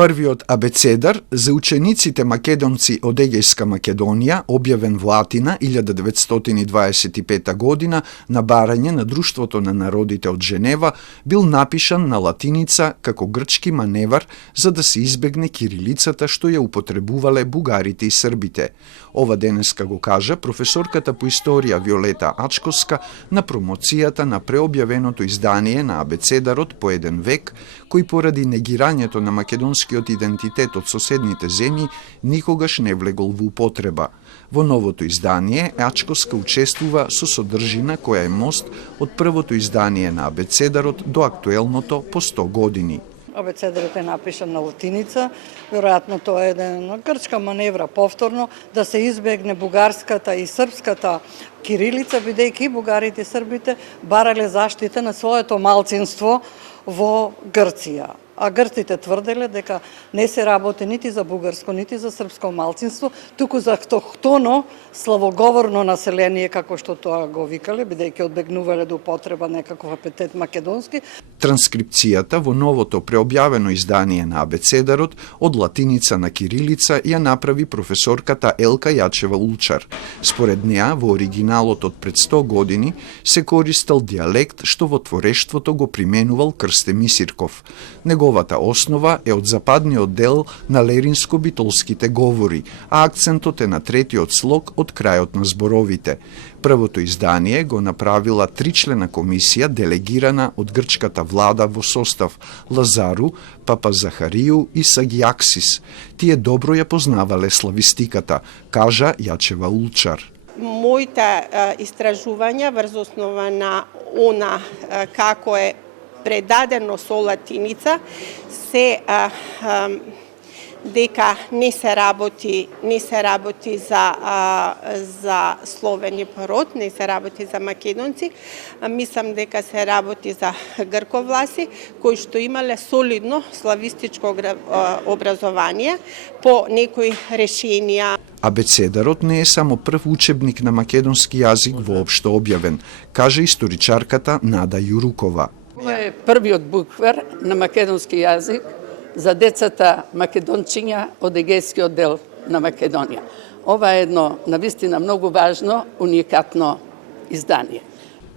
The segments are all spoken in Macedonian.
Првиот абецедар за учениците македонци од Егејска Македонија, објавен во Атина 1925 година на барање на Друштвото на народите од Женева, бил напишан на латиница како грчки маневар за да се избегне кирилицата што ја употребувале бугарите и србите. Ова денеска го кажа професорката по историја Виолета Ачковска на промоцијата на преобјавеното издание на абецедарот по еден век, кој поради негирањето на македонскиот идентитет од соседните земји никогаш не влегол во употреба. Во новото издание Ачковска учествува со содржина која е мост од првото издание на абецедарот до актуелното по 100 години. Абецедарот е напишан на латиница, веројатно тоа е една грчка маневра повторно да се избегне бугарската и српската кирилица, бидејќи бугарите и србите барале заштита на своето малцинство во Грција. А грците тврделе дека не се работи нити за бугарско, нити за српско малцинство, туку за автохтоно славоговорно население, како што тоа го викале, бидејќи одбегнувале до употреба некаков епитет македонски. Транскрипцијата во новото преобјавено издание на абецедарот од латиница на кирилица ја направи професорката Елка Јачева Улчар. Според неа, во оригиналот од пред 100 години се користел дијалект што во творештвото го применувал Крсте Мисирков. Неговата основа е од западниот дел на леринско-битолските говори, а акцентот е на третиот слог од крајот на зборовите. Првото издание го направила тричлена комисија делегирана од грчката влада во состав Лазару, Папазахарију и Сагиаксис. Тие добро ја познавале славистиката, кажа Јачева Улчар. Моите истражувања врз основа на она како е предадено со латиница се дека не се работи за словени пород, не се работи за македонци, мислам дека се работи за грковласи кои што имале солидно славистичко образование по некои решенија. Абецедарот не е само прв учебник на македонски јазик воопшто објавен, кажа историчарката Нада Јурукова. Ова е првиот буквар на македонски јазик за децата македончиња од Егејскиот дел на Македонија. Ова е едно навистина многу важно, уникатно издание.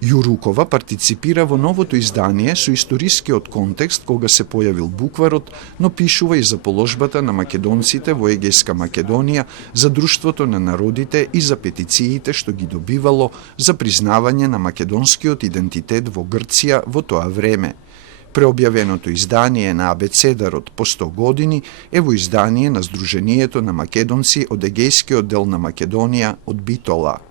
Јурукова партиципира во новото издание со историскиот контекст кога се појавил букварот, но пишува и за положбата на македонците во Егејска Македонија, за Друштвото на народите и за петициите што ги добивало за признавање на македонскиот идентитет во Грција во тоа време. Преобјавеното издание на абецедарот по 100 години е во издание на Сдруженијето на македонци од Егејскиот дел на Македонија од Битола.